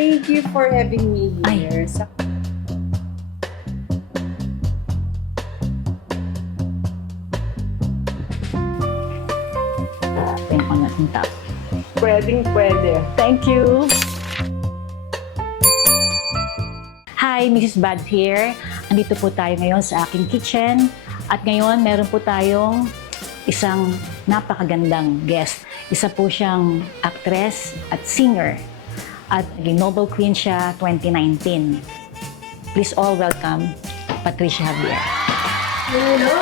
thank you for having me here. Tingnan ko natin top. Pwede. Thank you! Hi, Mrs. Bad here. Andito po tayo ngayon sa aking kitchen. At ngayon, meron po tayong isang napakagandang guest. Isa po siyang actress at singer. At naging Nobel Queen siya 2019. Please all welcome Patricia Javier. Hello,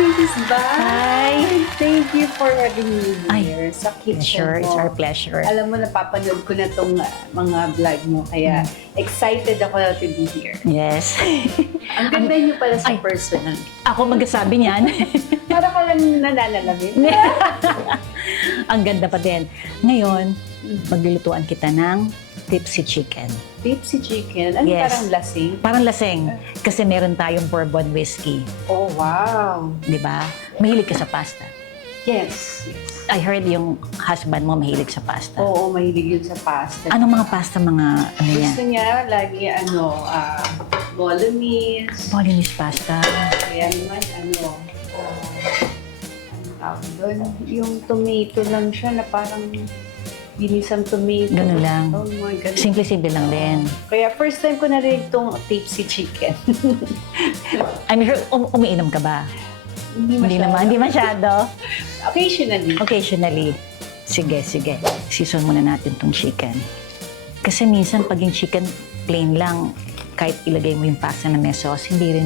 Mrs. Bad. Hi! Thank you for having me here sa kitchen Pleasure, it's mo. our pleasure. Alam mo, napapanood ko na tong mga vlog mo, kaya excited ako to be here. Yes. Ang ganda niyo pala sa personal. Ako magsasabi niyan. Para ka lang nananalamin. Ang ganda pa din. Ngayon, maglulutuan kita ng tipsy chicken. Tipsy chicken? Ano Yes. parang lasing? Parang laseng. Kasi meron tayong bourbon whiskey. Oh, wow. Di ba? Mahilig ka sa pasta. Yes. I heard yung husband mo mahilig sa pasta. Oo, mahilig yun sa pasta. Anong mga pasta, mga ano niya? Gusto niya lagi bolognese. Bolognese pasta. Kaya naman ano tawag doon? Yung tomato lang siya na parang binisang tomato. Ganun lang. Oh my God. Simple-simple lang din. Kaya first time ko narinig itong tipsy chicken. I'm sure, umiinom ka ba? Hindi naman. Hindi masyado. Occasionally. Occasionally. Sige. Season muna natin tong chicken. Kasi minsan pag yung chicken plain lang, kahit ilagay mo yung pasta na may sauce, hindi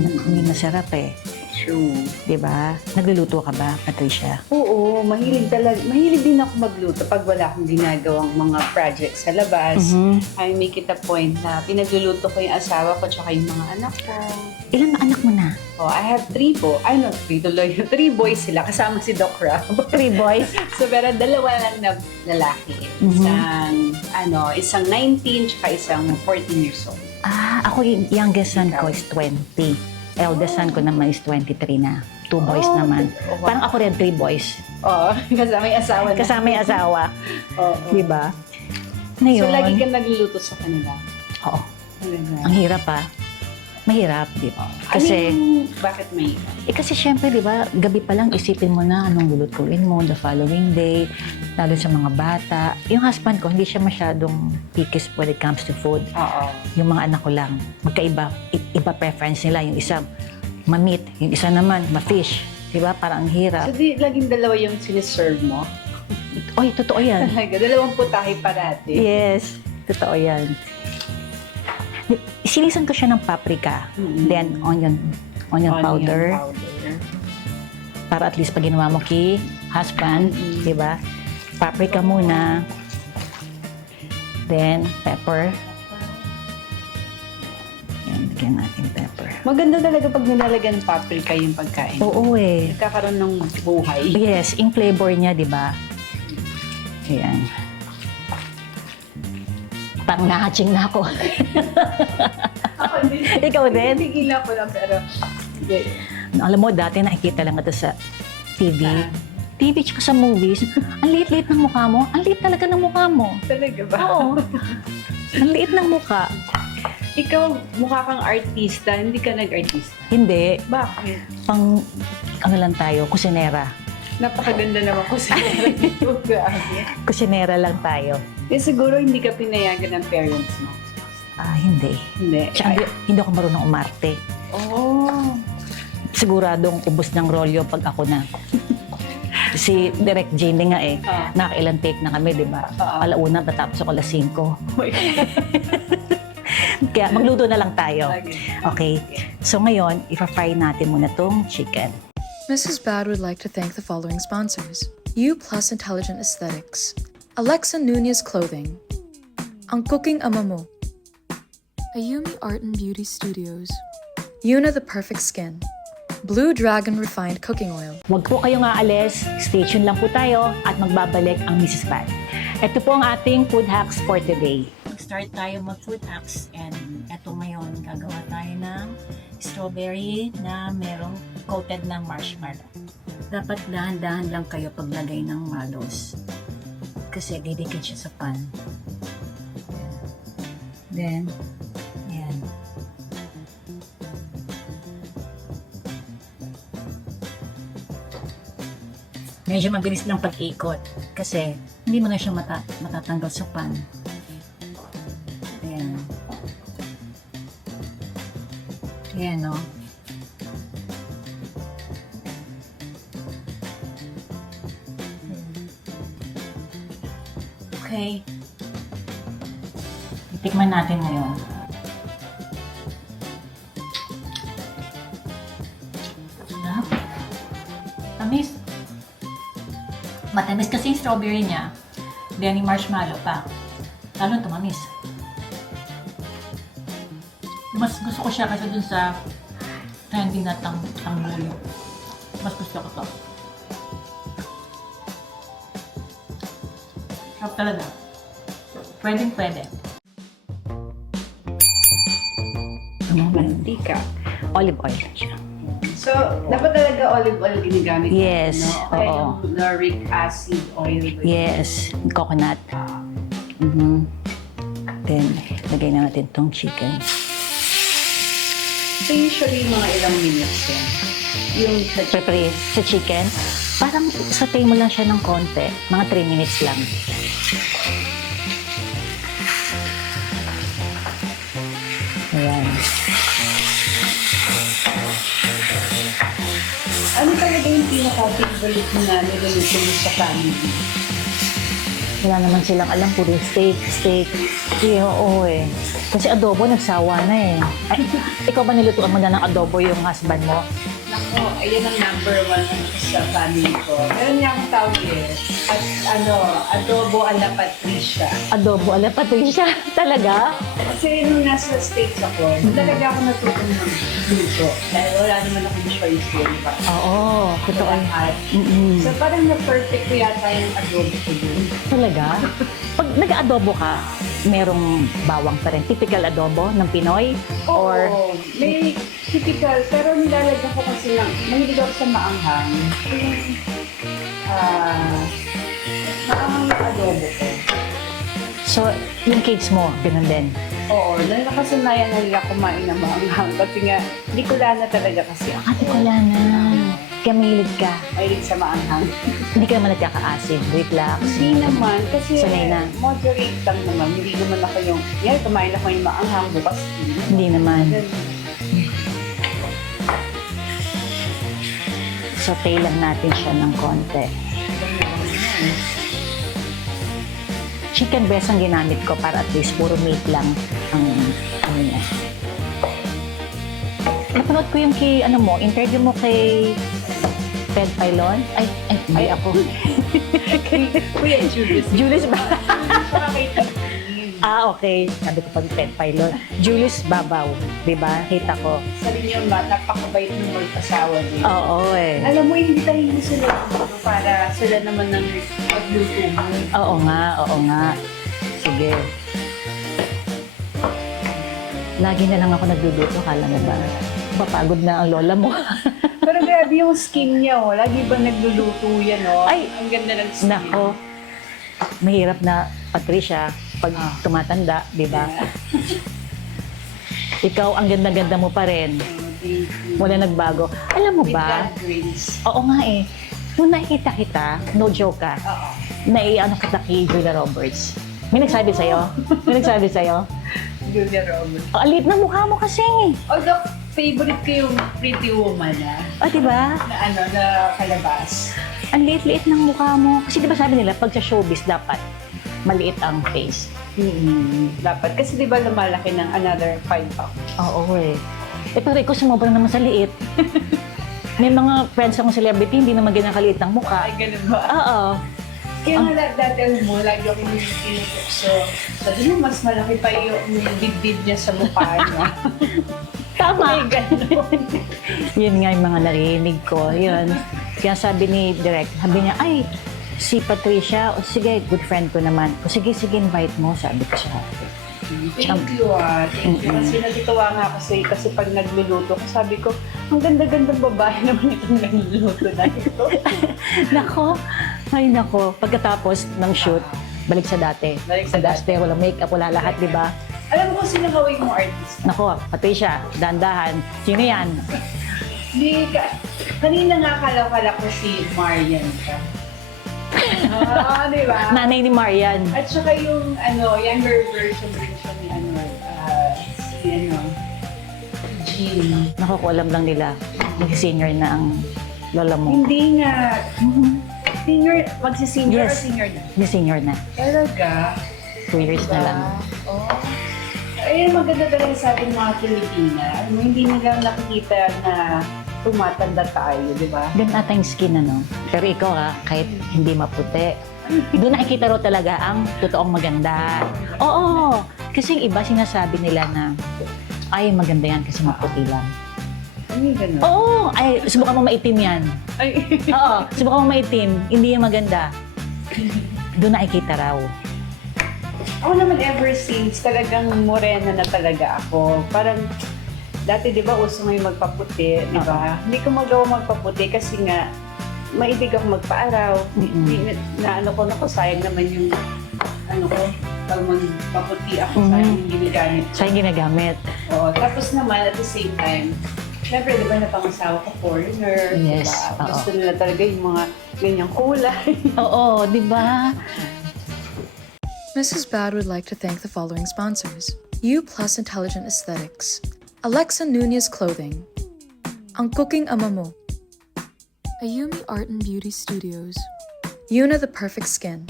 masarap eh. True. Diba? Nagluluto ka ba, Patricia? Oo, mahilig din ako magluto pag wala akong ginagawang mga projects sa labas. I make it a point na pinagluluto ko yung asawa ko tsaka yung mga anak ko. Ilan na anak mo na? Oh, I have 3 boys sila, kasama si Doc Rab. 3 boys? So, pero 2 lang na lalaki. Isang 19 tsaka isang 14 years old. Ako yung youngest son ko is 20. Eldest son ko naman is 23 na. 2 boys naman. Wow. Parang ako rin 3 boys. Oo, kasama yung asawa na. Kasama yung asawa. Oo. Diba? Ngayon, So, lagi ka nagluluto sa kanila? oo. Talaga? Ang hirap Mahirap, di ba? Kasi, Bakit may? kasi syempre, di ba, gabi pa lang isipin mo na anong lulutuin mo the following day, lalo sa mga bata. Yung husband ko, hindi siya masyadong picky when it comes to food. Oo. Yung mga anak ko lang, magkaiba, iba preference nila. Yung isa, ma-meat. Yung isa naman, ma-fish. Di ba? Parang ang hirap. So, laging 2 yung siniserve mo? Oy, totoo yan. Talaga, 2 putahe parati. Yes, totoo yan. Sinisan ko siya ng paprika, then onion powder. Para at least pag ginawa mo kay husband, di ba? Paprika muna, then pepper. Yan, bigyan natin pepper. Maganda talaga pag nilalagyan ng paprika yung pagkain. Oo eh. Nagkakaroon ng buhay. Yes, yung flavor niya, di ba? Ayan. Parang nahatching na ako. Ako din. Ikaw din? Tigilan ko lang, pero... Alam mo, dati nakikita lang ito sa TV. TV tsaka sa movies. Ang liit-liit ng mukha mo. Ang liit talaga ng mukha mo. Talaga ba? Oo. Ang liit ng mukha. Ikaw, mukha kang artista, hindi ka nag-artista. Hindi. Bakit? Pang, ano lang tayo, kusinera. Napakaganda naman ko sa grabe. Kusinera lang tayo. Siguro hindi ka pinayagan ng parents mo. Hindi. Hindi. Tsaka hindi ako marunong umarte. Oh. Siguradong ubos ng rolyo pag ako na. Si Direk Jenny nga nakailang take na kami, di ba? Alauna, patapos ako 5. Kaya magluto na lang tayo. Okay. So ngayon, ipa-fry natin muna tong chicken. Mrs. Bad would like to thank the following sponsors: U Plus Intelligent Aesthetics, Alexa Nunez Clothing, Ang Cooking Ama Mo, Ayumi Art and Beauty Studios, Yuna the Perfect Skin, Blue Dragon Refined Cooking Oil. Huwag po kayong aalis, stay tuned lang po tayo at magbabalik ang Mrs. Bad. Ito po ang ating food hacks for today. Start tayo mag-food hacks and ito ngayon gagawa tayo ng strawberry na merong coated ng marshmallow. Dapat dahan-dahan lang kayo paglagay ng mallows kasi didikit siya sa pan. Then, ayan. Medyo mabilis lang pag-ikot kasi hindi mo na siya matatanggal sa pan. Ayan. Ayan, no? Okay. Itikman natin ngayon. Sarap. Tamis. Matamis kasi yung strawberry niya. Then yung marshmallow pa. Lalo tumamis. Mas gusto ko siya kasi dun sa trending na tanggol. Mas gusto ko to. Sarap talaga. Pwede. Mantika. Olive oil. So, dapat talaga olive oil ginagamit. Yes, No? Okay, oo. yung lauric acid oil. Yes, coconut. Then, lagay na natin tong chicken. So, usually, mga ilang minutes yan. Yung Prepare sa chicken. Parang saute mo lang siya ng konti. Mga 3 minutes lang. Ayan. ano talaga yung pinaka-favorite mo na niluluto mo sa family? Wala naman silang alam, puro steak. Oo eh. Kasi adobo, nagsawa na eh. Ay, ikaw ba nilutuan mo na ng adobo yung husband mo? Ako, ayan ang number 1 sa family ko. Meron niya akong tawag eh. At adobo ala Patricia. Adobo, ala Patricia. Talaga? Kasi nung nasa States ako, talaga ako natutong magluto. Dahil wala naman akong choice yun. Oo, totoo. Lahat. So parang na-perfect ko yata yung adobo ko dun. Talaga? Pag nag-adobo ka, merong bawang pa rin. Typical adobo ng Pinoy? Or, Oo, may typical. Pero nilalagyan ko kasi lang, mahilig ako sa maanghang. Yung, maanghang na adobo ko. so, yung cakes mo, ganun din. Oo, dahil nakasanayan na nila kumain ng maanghang. Kasi nga, hindi ko na talaga kasi ako. Ate, wala na. Kaya mahilig ka. Mahilig sa maanghang. Hindi ka naman nagkaka-acid. Relax. Hindi naman, kasi Sanay na. moderate lang naman. Hindi naman ako yung, yan, kumain ako yung maanghang, bukas. Hindi naman. Ganun. Saute lang natin siya ng konti. Chicken breast ang ginamit ko para at least puro meat lang ang ano niya. Napanood ko yung interview mo kay Ted Filon. Ay ako. Kuya Julius. Julius ba? Saka kay Tito. Okay. Sabi ko pag Ted Filon. Julius Babaw. Diba? Kita ko. Sabi niyo ba, napakabait ng mag-asawa niya. Oo eh. Alam mo, hindi tayo sila dito para sila naman ng magluto mo. Oo nga. Sige. Lagi na lang ako nagluluto. Kala mo ba? Papagod na ang lola mo. Pero grabe yung skin niya, oh. Lagi ba nagluluto yan, oh? Ay! Ang ganda ng skin. Nako. Mahirap na, Patricia, pag tumatanda, di ba? Ikaw, ang ganda-ganda mo pa rin. Wala nagbago. Alam mo With ba? that grace. Oo nga eh. Nung nakikita kita, no joke ka, Oo. naiano kita kay Julia Roberts. May nagsabi sa'yo? Julia Roberts. Ang liit na mukha mo kasi. Although, favorite ko yung Pretty Woman, Di ba? na kalabas. Ang liit-liit ng mukha mo. Kasi di ba sabi nila, pag sa showbiz, dapat maliit ang face. Dapat. Kasi di ba lumalaki ng another 5 pounds? Oo eh. Pero ikaw sumobra naman sa liit. May mga friends akong celebrity, hindi naman ginakaliit ang mukha. Ay, ganun ba? Oo. Kaya nga dati mo, lagi ako tinutukso. Sabi mo, mas malaki pa yung bidbid niya sa mukha niya. Tama. Ay, ganun. Yun nga yung mga narinig ko. Yun. Kaya sabi ni Direk, sabi niya, ay, si Patricia, o sige, good friend ko naman. O sige, invite mo, sabi ko siya. Thank you, Thank you. Kasi natutuwa nga kasi pag nagluluto ko, sabi ko, ang ganda-gandang babae naman itong nagluluto na ito. Nako. Pagkatapos ng shoot, balik sa dati. Balik sa dati. Walang makeup, wala lahat, di ba? Alam mo, sino kaway mong artist? Nako, Patricia, dahan-dahan. Sino yan? Di ka, kanina nga kala ko si Marian ka. Di ba? Nanay ni Marian. At saka yung younger version ni si Jean. Naku, alam lang nila. Mag-senior na ang lola mo. Hindi nga. Senior, magsisenior Yes. o senior na? Mag-senior na. Talaga? 2 years na lang. Oh. Ayun, maganda talaga sa ating mga Pilipina. Hindi nila nakikita na tumatanda tayo, di ba? Ganun ata yung skin, ano? Pero ikaw, kahit hindi maputi, doon nakikita raw talaga ang totoong maganda. Oo, kasi yung iba sinasabi nila na, ay, maganda yan kasi maputi lang. Ano yung ganun? Oo, ay, subukan mo maitim yan. Ay, Oo, subukan mo maitim, hindi yung maganda. Doon nakikita raw. ako naman ever since, talagang morena na talaga ako. Parang, dati di ba uso ngayon magpaputi, di ba? Hindi ko magawa magpaputi kasi nga, maibig ako magpaaraw. Naku, sayang naman yung, pag magpaputi ako, sayang yung ginagamit. Siya yung ginagamit. Oo, tapos naman, at the same time, syempre, di ba, napangasawa ko foreigner, Yes, di ba? oo. Gusto nila talaga yung mga ganyang kulay. Oo, di ba? Mrs. Bad would like to thank the following sponsors: U Plus Intelligent Aesthetics, Alexa Nunez Clothing, Ang Cooking Ama Mo, Ayumi Art and Beauty Studios, Yuna the Perfect Skin,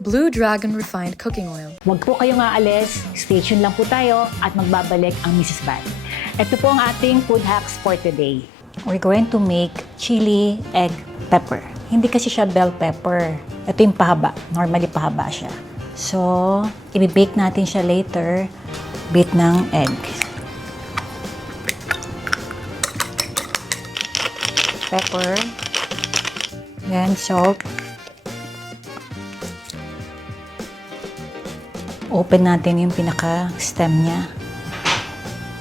Blue Dragon Refined Cooking Oil. Huwag po kayong aalis, stay tuned lang po tayo at magbabalik ang Mrs. Bad. Ito po ang ating food hacks for today. We're going to make chili egg pepper. Hindi kasi siya bell pepper. Ito yung pahaba. Normally pahaba siya. So, i-bake natin siya later. Beat ng egg. Pepper. Then salt. Open natin yung pinaka-stem niya.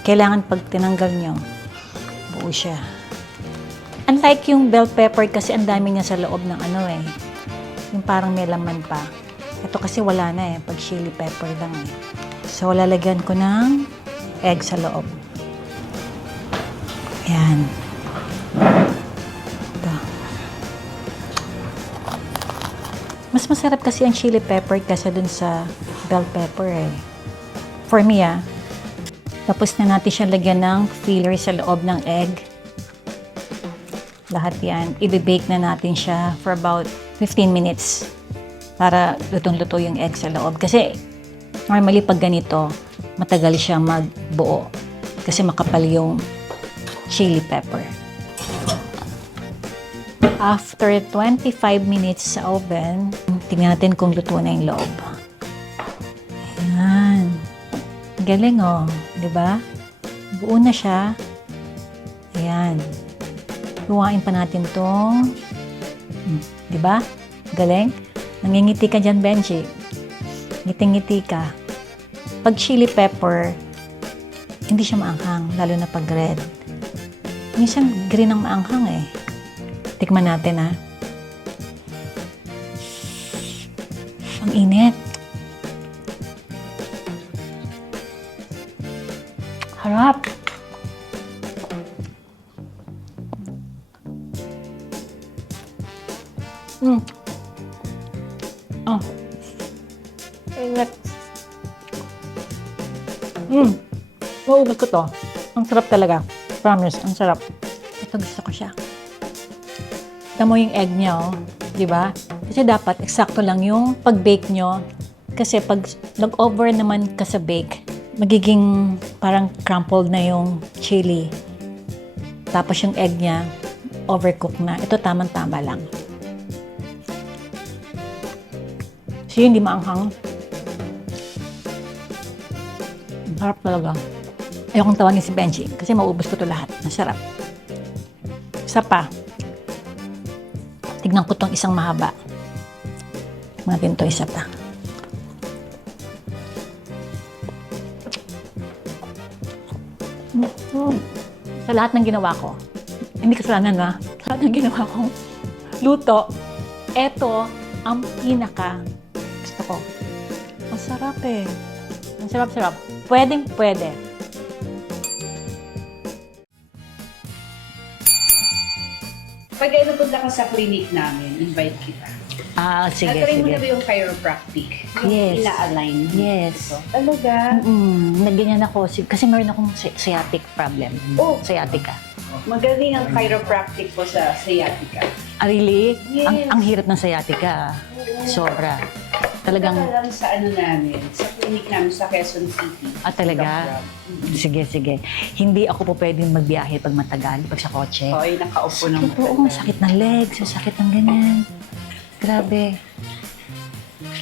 Kailangan pag tinanggal nyo, buo siya. Unlike yung bell pepper kasi ang dami niya sa loob ng yung parang may laman pa. Ito kasi wala na pag chili pepper lang So, lalagyan ko ng egg sa loob. Ayan. Ito. Mas masarap kasi ang chili pepper kasi dun sa bell pepper For me Tapos na natin siya lagyan ng filler sa loob ng egg. Lahat yan. I-bake na natin siya for about 15 minutes para lutong-luto yung egg sa loob. Kasi normally pag ganito, matagal siya magbuo. Kasi makapal yung chili pepper. After 25 minutes sa oven, tingnan natin kung luto na yung loob. Ayan. Galing di ba? Buo na siya. Ayan. Luwain pa natin tong, di ba? Galing. Nangingiti ka dyan, Benji. Ngiting-ngiti ka. Pag chili pepper, hindi siya maanghang, lalo na pag red. Minsan, green ang maanghang Tikman natin Ang init. Harap. Init. Maubos ko to. Ang sarap talaga. Promise, ang sarap. Ito gusto ko siya. Tignan mo yung egg niya, di ba? Kasi dapat eksakto lang yung pag-bake nyo. Kasi pag nag-over naman ka sa bake, magiging parang crumpled na yung chili. Tapos yung egg niya, overcooked na. Ito tamang-tama lang. So yun, hindi maanghang. Ang sarap talaga. Ayokong tawagin si Benji kasi maubos ko to lahat. Masarap. Isa pa. Tignan ko tong isang mahaba. Tignan natin to isa pa. Sa lahat ng ginawa ko, hindi kasalanan sa lahat ng ginawa ko, luto, eto ang pinaka gusto ko. Masarap Ang sarap-sarap. Pwede. Pag punta ka sa clinic namin, invite kita. Sige, Natry mo na ba sige. yung chiropractic? Yung Yes. ina-align. Yes. So, talaga? Nagganyan ako kasi meron akong sciatic problem. Oh. Sciatica. Magaling ang chiropractic po sa sciatica. Really? Yes. Ang hirap ng sciatica. Sobra. Talagang, Punta ka lang sa namin, sa clinic namin sa Quezon City. talaga? Sige. Hindi ako po pwedeng magbiyahe pag matagal, pag sa kotse. Hoy, nakaupo ng Sakit po, sakit ng legs, sakit ng ganyan. Grabe.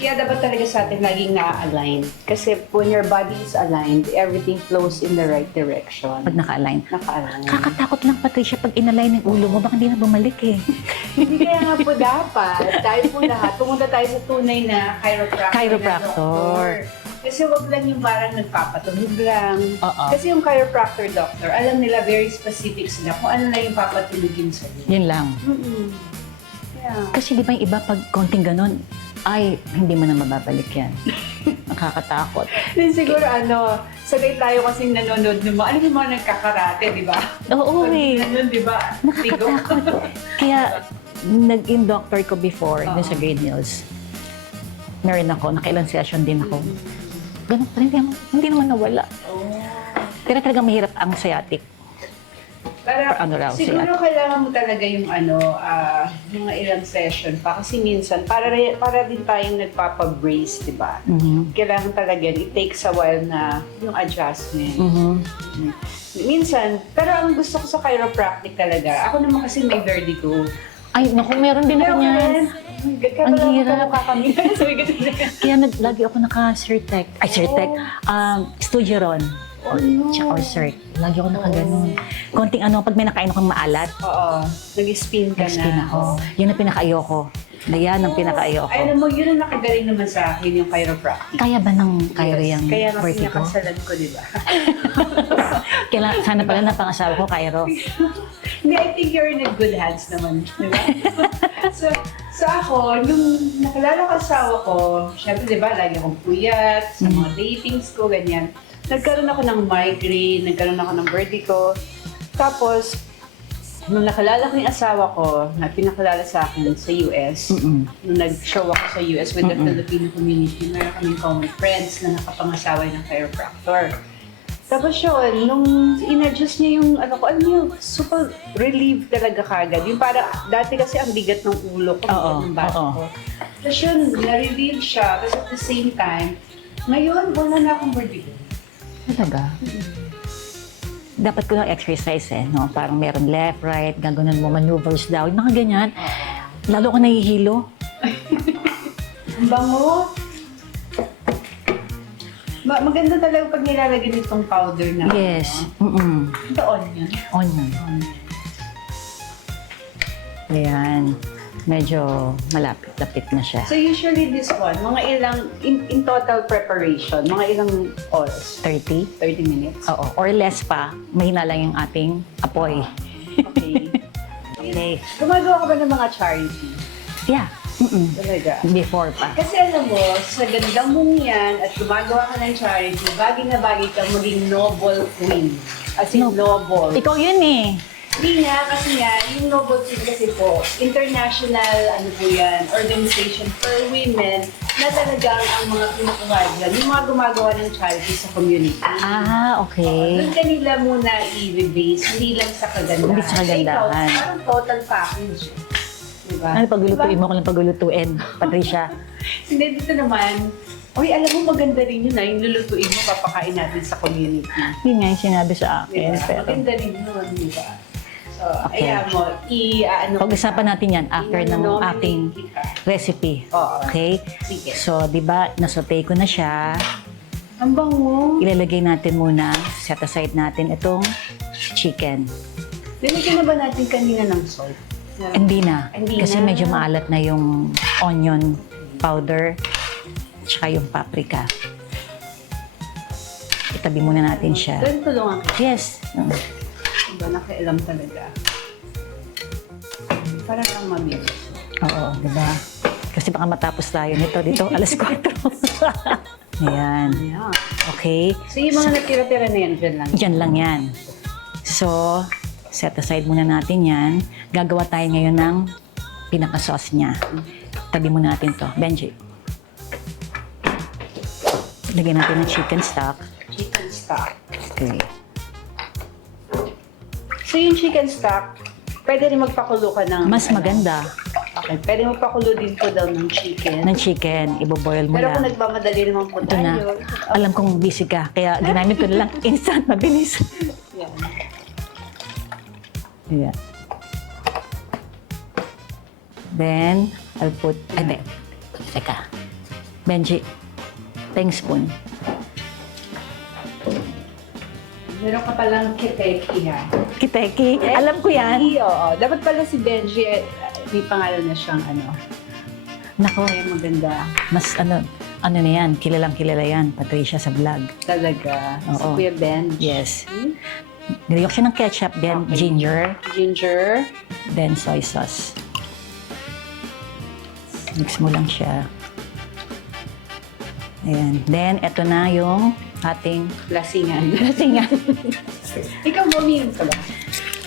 Kaya dapat talaga sa atin laging na-align. Kasi when your body is aligned, everything flows in the right direction. Pag naka-align. Naka-align. Kakatakot lang, Patricia, pag inalign ng ulo mo, baka hindi na bumalik eh. Hindi kaya nga po dapat, tayo po lahat, pumunta tayo sa tunay na chiropractor. Chiropractor. Na doktor. Kasi wag lang yung parang nagpapatuhog lang. Oo. Kasi yung chiropractor doctor, alam nila very specific sila kung ano na yung papatulugin sa'yo. Yun lang. Yeah. Kasi di ba yung iba pag konting ganun, ay, hindi mo na mababalik yan. Nakakatakot. Then siguro sagay tayo kasing nanonood ng mga, ano yung mga nagkakarate, di ba? Oo eh. Ganun, di ba? Nakakatakot. Kaya, nag-in doctor ko before, dun sa Green Hills. Meron ako, nakailang session din ako. Ganun pa rin, hindi naman nawala. Pero talagang mahirap ang sciatic. Para, Ano raw, siguro kailangan mo talaga yung mga ilang session pa. Kasi minsan, para din tayong nagpapabrace, di ba? Kailangan talaga, it takes a while na yung adjustment. Minsan, pero ang gusto ko sa chiropractic talaga, ako naman kasi may vertigo. Ay, naku, meron din ako niyan. Ang hirap. Kaya lagi ako naka-Sirtec. Ay, Sirtec. Studioron. Or Cert. Lagi ako nakaganon. Konting pag may nakain akong maalat, Oo, nag-spin ka nag-spin na. ako. Yun ang pinaka-ayoko. Yan ang pinaka-ayoko. Ay, alam mo, yun ang nakagaling naman sa akin, yung chiropractic. Kaya ba ng Cairo yung Kaya nga vertigo? sinakasalan ko, di ba? Sana pala napangasawa ko, Cairo. Hindi, I think you're in a good hands naman, di ba? so ako, nung nakilala ko asawa ko, syempre, di ba, lagi akong puyat, sa mga datings ko, ganyan. Nagkaroon ako ng migraine, nagkaroon ako ng vertigo. Tapos, nung nakilala ko yung asawa ko, na pinakilala sa akin sa US, nung nag-show ako sa US with the Filipino community, meron kaming common friends na nakapangasawa ng chiropractor. Tapos yun, nung in-adjust niya yung ko, alam niyo, super relieved talaga kagad. Yung para, dati kasi ang bigat ng ulo ko, bigat ng bato ko. Tapos yun, na-relieve siya. Tapos at the same time, ngayon, wala na akong vertigo. Talaga? Dapat ko lang exercise no? Parang meron left, right, gaganon mo, maneuvers daw. Yung mga ganyan. Lalo ko nahihilo. Ang bango. Maganda talaga pag nilalagyan itong powder na. Yes. Ito onion. Onion. Ayan. Medyo malapit-lapit na siya. So usually this one, mga ilang, in total preparation, mga ilang oras? 30? 30 minutes? Oo. Or less pa. Mahina lang yung ating apoy. Okay. Okay. Gumagawa ka ba ng mga charity? Yeah. Talaga? Before pa. Kasi alam mo, sa ganda mong yan at gumagawa ka ng charity, bagay na bagay ka maging noble queen. As in noble. Ikaw yun eh. Hindi nga, kasi nga, yung Noble Queen kasi po, international, po yan, organization for women na talagang ang mga kinukuha dyan, yung mga gumagawa ng charity sa community. Okay. Doon kanila muna i-base, hindi lang sa kagandahan. Hindi sa kagandahan. Ikaw, parang total package. Diba? Ano paglulutuin mo ko lang paglulutuin, Patricia? Hindi, dito naman, uy, alam mo, maganda rin yun yung lulutuin mo, papakain natin sa community. Yun nga yung sinabi sa akin. Diba? Pero, Maganda rin yun, diba? So, Okay. ayan mo, pag-usapan natin yan after ng i-nominate ating kita. recipe. Oo. Okay? Sige. So, di ba, nasaute ko na siya. Ang bango. Ilalagay natin muna, set aside natin itong chicken. Nilagyan na ba natin kanina ng salt? Hindi na. Hindi Kasi na. medyo maalat na yung onion powder tsaka yung paprika. Itabi muna natin siya. Doon tulungan ka. Yes. Diba, nakialam talaga. Parang ang mabilis. Oo, di ba? Kasi baka matapos tayo nito dito, alas 4. Ayan. Ayan. Okay. So yung mga natira-tira na yan, dyan lang. Diyan lang yan. So, set aside muna natin yan. Gagawa tayo ngayon ng pinaka-sauce niya. Tabi muna natin to. Benji. Lagyan natin ng chicken stock. Chicken stock. Okay. So yung chicken stock, pwede rin magpakulo ka ng... Mas maganda Okay, pwede magpakulo din po daw ng chicken. ng chicken. Iboboil mo Pero kung lang. nagmamadali naman po Ito na. tayo. Alam kong busy ka, kaya ginamit ko na lang instant, mabilis. Yan. Yeah. Then, I'll put... Ay, teka. Benji, thanks spoon. Meron ka palang kiteki ha. Kiteki, alam ko yan. Oo. Dapat pala si Benji, may pangalan na siyang Nako, Kaya maganda. mas ano na yan, kilalang kilala yan, Patricia sa vlog. Talaga. Si Oo. Kuya Benji. Yes. Nilagyan ko siya ng ketchup, then Okay. ginger, Ginger. then soy sauce. Mix mo lang siya. Ayan. Then, eto na yung ating Lasingan. lasingan. Ikaw bumihin ka ba?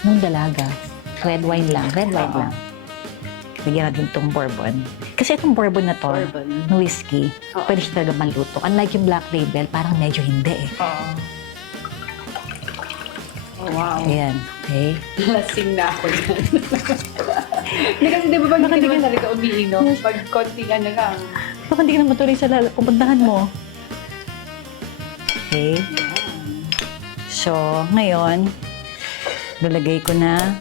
Nung dalaga, red wine lang, Bigyan natin itong bourbon. Kasi itong bourbon na to, Bourbon. na whiskey, Oo. pwede siya talaga maluto. Unlike yung black label, parang medyo hindi eh. Oo. Oh, wow. Ayan, okay. Lasing na ako yan. Hindi kasi di ba pag hindi naman talaga umiinom, pag konting lang. Baka hindi ka na matuloy sa pupuntahan mo. Okay. So, ngayon, lalagay ko na,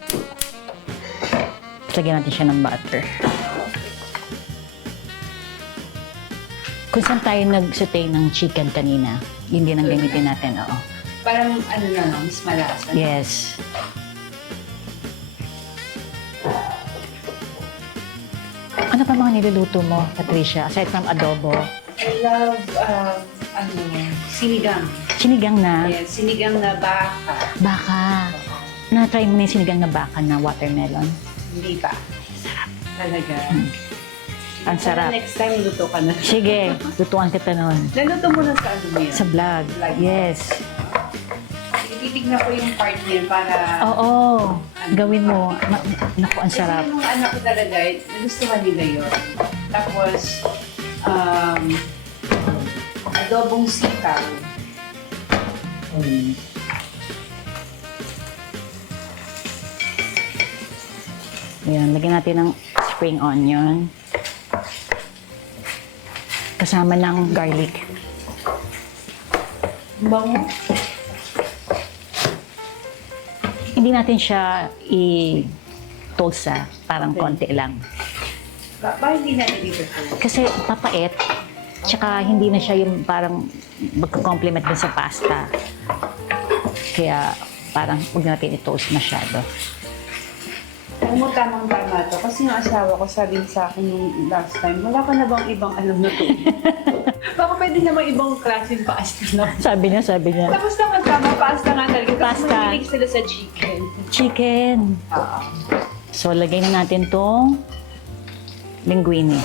lagyan natin siya ng butter. Kung saan tayo nag-saute ng chicken kanina, yun din ang gamitin natin, oo. Parang mas malasa. Yes. Ano pa mga niluluto mo, Patricia, aside from adobo? I love, sinigang. Sinigang na Yes, sinigang na baka. baka. Na-try mo na yung sinigang na baka na watermelon? Hindi pa. Sarap. Talaga. Ang sarap. Next time, luto ka na. Sige, lutuan kita nun. Naluto mo na sa ano mo yun? Sa vlog. Yes. Titignan ko yung part niya para... Oo. Gawin mo. Naku, ang sarap. Kasi yung anak ko talaga, nagustuhan nila yun. Tapos, adobong sitaw. Ayan, lagyan natin ng spring onion. Kasama ng garlic. Bango. Hindi natin siya i-toast parang konti lang. Bakit hindi natin dito po? Kasi papait, tsaka hindi na siya yung parang magka-complement dun sa pasta. Kaya parang huwag natin i-toast masyado. Alam mo, tamang-tama to. Kasi yung asawa ko sabi sa akin yung last time, wala ka na bang ibang alam na to? Baka pwede namang ibang klaseng pasta na. Sabi niya. Tapos naman tama, pasta nga talaga. Tapos Pasta. mahilig sila sa chicken. Chicken. Oo. So, lagay na natin tong linguine.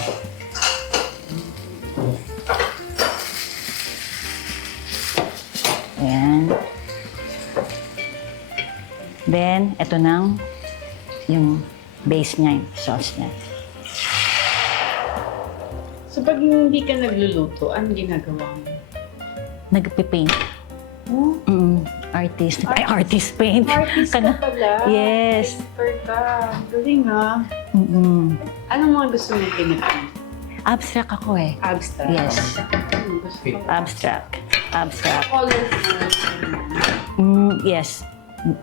Ayan. Then, ito nang yung base niya, yung sauce niya. So pag hindi ka nagluluto, anong ginagawa mo? Nagpipaint. Oh, Artist. Ay, artist paint. artist ka pala. Yes. Painter ka. Galing ha. Anong mga gusto mong pinapaint? Abstract ako eh. Abstract. Yes. Gusto mo? Abstract. Colorful. Yes.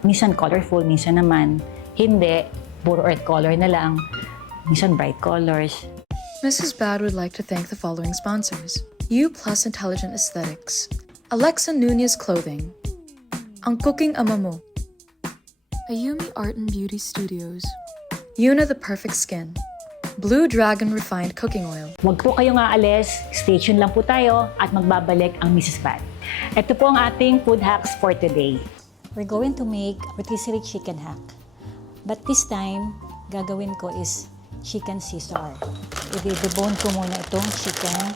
Minsan colorful, minsan naman hindi. Puro earth color na lang. Minsan bright colors. Mrs. Bad would like to thank the following sponsors: U Plus Intelligent Aesthetics, Alexa Nunez Clothing, Ang Cooking Ama Mo, Ayumi Art and Beauty Studios, Yuna the Perfect Skin, Blue Dragon Refined Cooking Oil. Huwag po kayong aalis. Stay tuned lang po tayo at magbabalik ang Mrs. Bad. Ito po ang ating food hacks for today. We're going to make rotisserie chicken hack. But this time, gagawin ko is chicken Caesar. I-debone ko muna itong chicken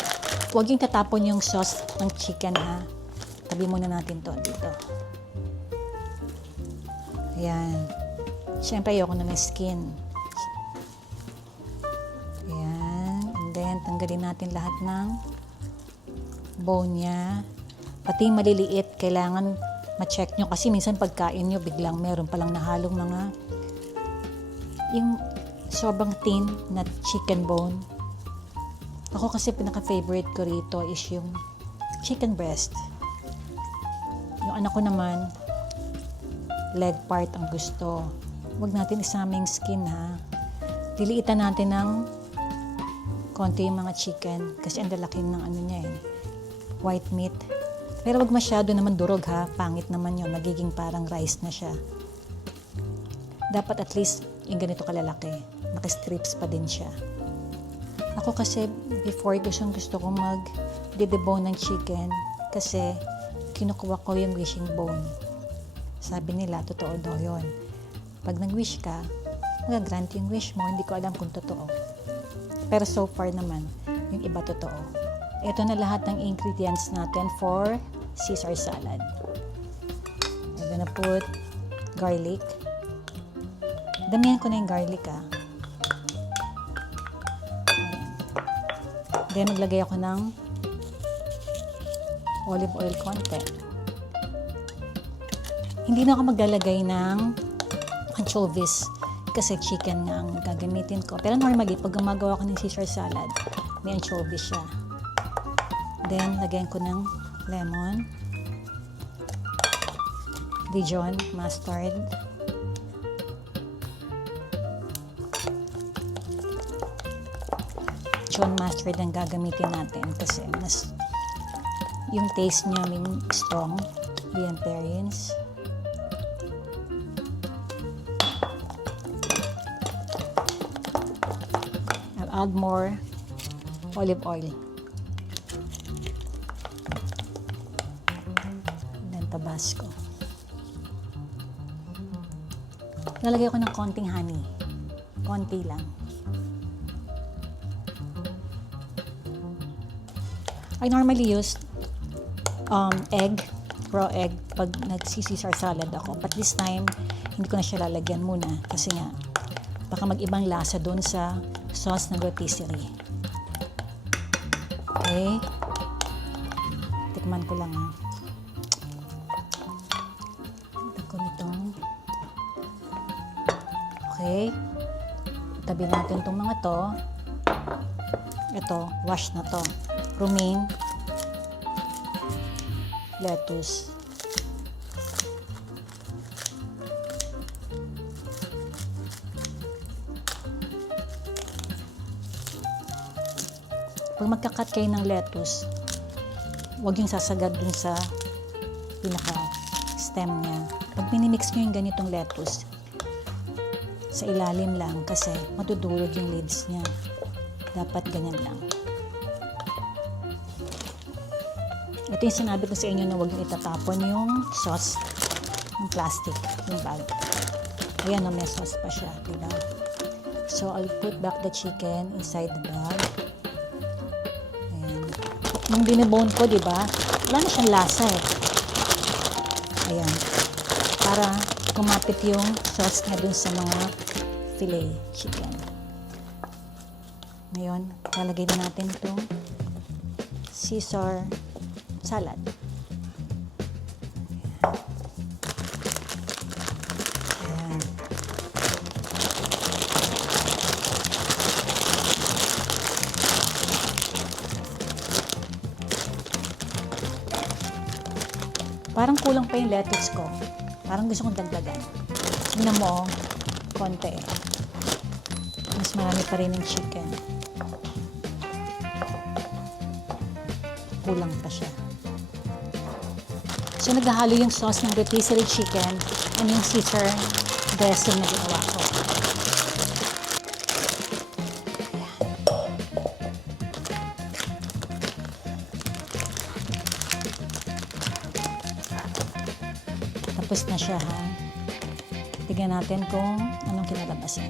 Huwag yung tatapon yung sauce ng chicken, ha. Tabi muna natin to dito. Ayan. Siyempre, ayoko na may skin. Ayan. And then, tanggalin natin lahat ng bone niya. Pati yung maliliit, kailangan ma-check nyo. Kasi minsan pagkain nyo, biglang meron palang nahalong mga yung sobrang thin na chicken bone. Ako kasi pinaka-favorite ko rito is yung chicken breast. Yung anak ko naman, leg part ang gusto. Huwag natin isama yung skin, ha. Diliitan natin ng konti yung mga chicken kasi ang lalaki ng ano niya eh. White meat. Pero wag masyado naman durog, ha. Pangit naman yun. Nagiging parang rice na siya. Dapat at least yung ganito kalalaki. Naka-strips pa din siya. Ako kasi before gusto ko mag-debone ng chicken kasi kinukuha ko yung wishing bone. Sabi nila, totoo daw yun. Pag nag-wish ka, mag-grant yung wish mo. Hindi ko alam kung totoo. Pero so far naman, yung iba totoo. Ito na lahat ng ingredients natin for Caesar salad. I'm gonna put garlic. Damihan ko na yung garlic, ha. Then, maglagay ako ng olive oil konti. Hindi na ako maglalagay ng anchovies kasi chicken nga ang gagamitin ko. Pero normally, pag gumagawa ko ng Caesar salad, may anchovies siya. Then, lagyan ko ng lemon, Dijon mustard, Dijon mustard ang gagamitin natin kasi mas yung taste niya may strong, the appearance. I'll add more olive oil. Tabasco. Lalagay ko ng konting honey. Konti lang. I normally use egg, raw egg, pag nag-Caesar salad ako. But this time, hindi ko na siya lalagyan muna kasi nga, baka mag-ibang lasa doon sa sauce ng rotisserie. Okay? Tikman ko lang, ha. Okay. Tabi natin itong mga to. Ito, wash na to. Romaine. Lettuce. Pag magkakat kayo ng lettuce, huwag yung sasagad dun sa pinaka-stem niya. Pag minimix nyo yung ganitong lettuce, sa ilalim lang kasi madudurog yung leaves niya. Dapat ganyan lang. Ito yung sinabi ko sa inyo na huwag nyo itatapon yung sauce ng plastic, yung bag. Ayan, may sauce pa siya. Diba? So, I'll put back the chicken inside the bag. Ayan. Nung dinibone ko, diba? Wala na siyang lasa eh. Ayan. Para kumapit yung sauce niya dun sa mga filet chicken. Ngayon, lalagay na natin itong Caesar salad. Ayan. Parang kulang pa yung lettuce ko. Parang gusto kong dagdagan. Tingnan mo, konti. Mas marami pa rin yung chicken. Kulang pa siya. So, naghahalo yung sauce ng rotisserie chicken and yung Caesar dressing na ginawa ko. Tapos na siya, ha? Tignan natin kung anong kinalabasan.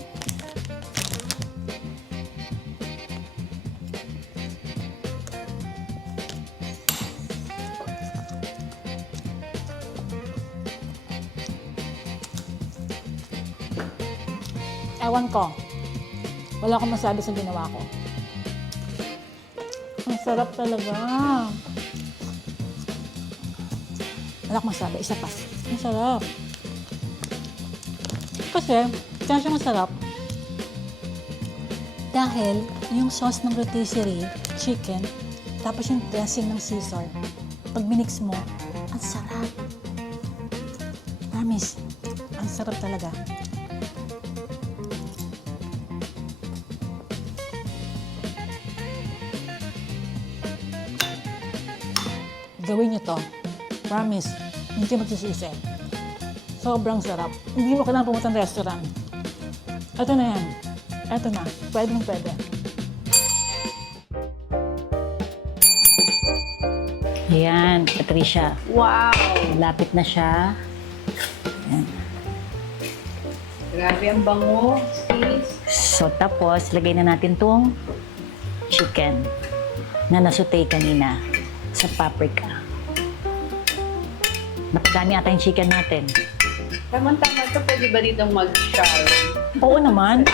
Ewan ko. Wala akong masabi sa ginawa ko. Ang sarap talaga. Wala akong masabi. Isa pa. Ang sarap. Kasi, kaya siya masarap. Dahil, yung sauce ng rotisserie, chicken, tapos yung dressing ng Caesar, pag minix mo, ang sarap. Promise, ang sarap talaga. Gawin niyo to. Promise, hindi kayo magsisisi. Sobrang sarap. Hindi mo kailangan pumunta ng restaurant. Ito na yan. Ito na. Pwede mo pwede. Ayan, Patricia. Wow! Lapit na siya. Ayan. Grabe ang bango, sis. So, tapos, lagay na natin tong chicken na nasutay kanina sa paprika. Napadami ata yung chicken natin. Tama-tama ito, pwede ba dito mag-char? Oo naman.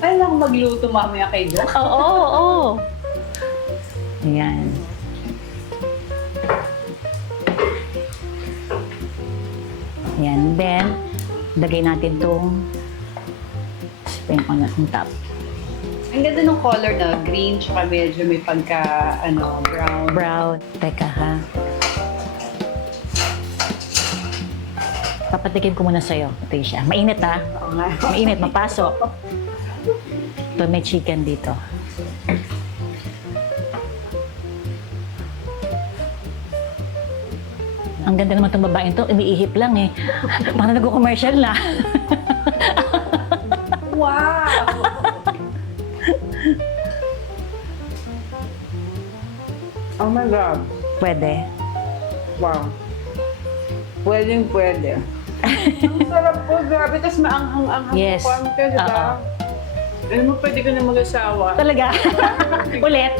Ay lang magluto mamaya kay Doc. Oo. Ayan. Ayan. Then, lagay natin tong spring on top. Ang ganda ng color na green, tsaka medyo may pagka, brown. Brown. Teka ha. Papatikin ko muna sa'yo, Patricia. Mainit ha. Oo nga. Mainit, mapasok. Ito, may chicken dito. Ang ganda naman itong babaeng to, umiihip lang eh. Parang nag-commercial na. Wow! Oh my God. Pwede. Wow. Pwedeng pwede. Ang sarap po, grabe. Tapos maanghang-anghang Yes. po kami ka, diba? Oo. Alam mo, pwede ka na mag-asawa. Talaga? Ulit?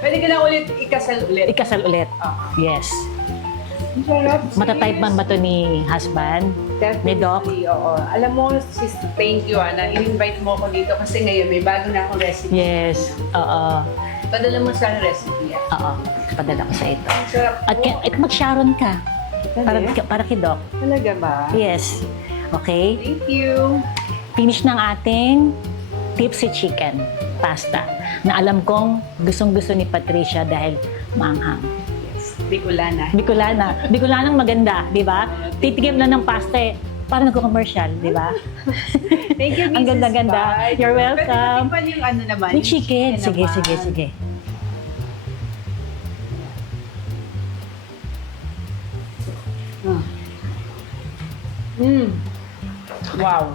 Pwede ka na ulit ikasal ulit. Ikasal ulit. Oo. Yes. Ang sarap. Matatype man ba to ni husband? Ni Doc? Definitely, oo. Alam mo, sis, thank you, na in-invite mo ako dito kasi ngayon may bago na akong recipe. Yes. Oo. Padala mo sa recipe, Oo. Padala ko sa ito. Ang sarap At, po. at mag-Sharon ka. Para kay Doc. Talaga ba? Yes. Okay? Thank you. Finish ng ating tipsy chicken pasta na alam kong gustong-gusto ni Patricia dahil maanghang. Yes. Bicolana. Bicolanang maganda, di ba? Titigim lang ng pasta eh. Parang nagko-commercial, di ba? Thank you, Mrs. Ang ganda-ganda. Bai. You're welcome. Pwede yung ano naman. Yung chicken. Sige, naman. sige, sige. Wow.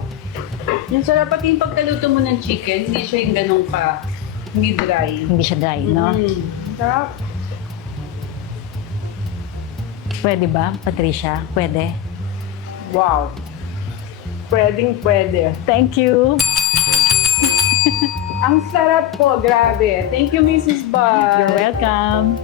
Yung sarap pati yung pagkaluto mo ng chicken, hindi siya yung ganun pa, hindi dry. Hindi siya dry, no? Sarap. Pwede ba, Patricia? Pwede? Wow. Pwedeng pwede. Thank you. Ang sarap po, grabe. Thank you, Mrs. Bar. You're welcome.